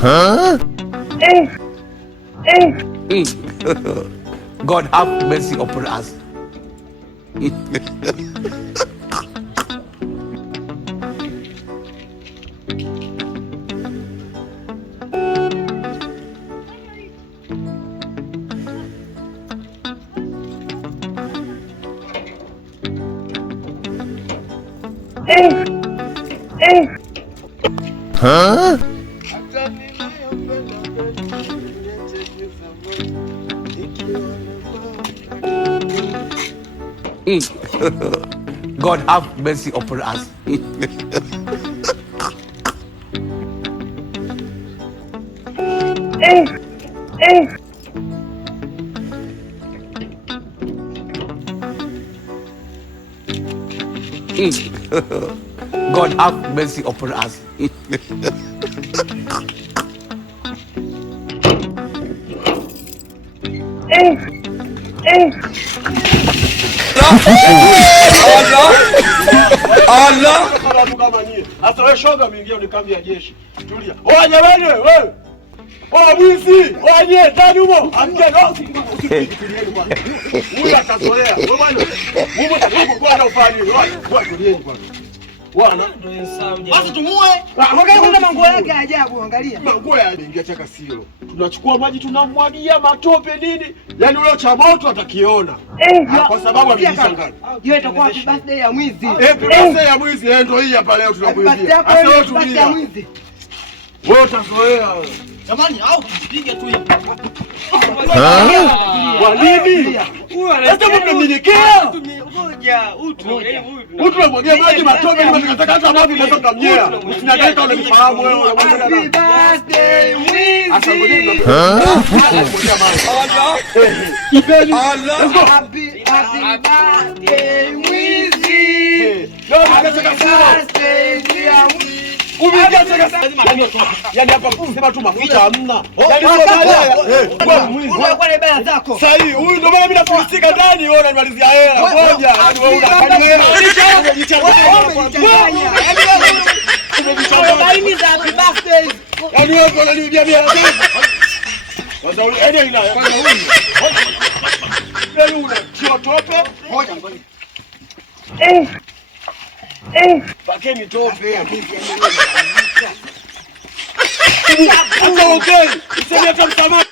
God have mercy upon us. God have mercy upon us. God have mercy upon us. Allah. Sasa wewe shoga umeingia ni kambi ya jeshi. Tulia. Oa jamani wewe. Oa mwizi. Oa nye ndani humo. Amke no. Tulieni bwana. Huyu atazoea. Wewe bwana. Mungu atakuwa na ufani. Wewe tulieni bwana. Bwana ndio sawa. Basi tumue. Angalia kuna manguo yake ajabu angalia. Manguo yake ingia chaka sio. Tunachukua maji tunamwagia matope nini? Yaani ule cha moto atakiona. Kwa sababu amejishangaza. Hiyo itakuwa birthday ya mwizi. Birthday ya mwizi ndio hii hapa leo tunakuimbia. Sasa wewe tulia. Wewe utazoea wewe. Jamani au tupige tu hivi. Kwa nini? Sasa mnamnyenyekea. Ngoja, utu unamwagia maji matope ni matakataka hata mavi unaweza kumnyea. Usiniangaika unanifahamu wewe unamwagia. Happy birthday mwizi. Asa ngoja Allah. Happy birthday mwizi. Yaani hapa kusema tu mafuta hamna. Yaani kwa bela zako. Sasa hii huyu ndio maana mimi nafilisika ndani wewe unanimalizia hela. Ngoja. Yaani wewe unafanya hela. Yaani wewe unaniibia hela zangu. Sasa huyu ende ina kwanza huyu. Yaani una sio tope. Ngoja ngoja. Pakeni tope. Hata okay. Useme hata msamaha.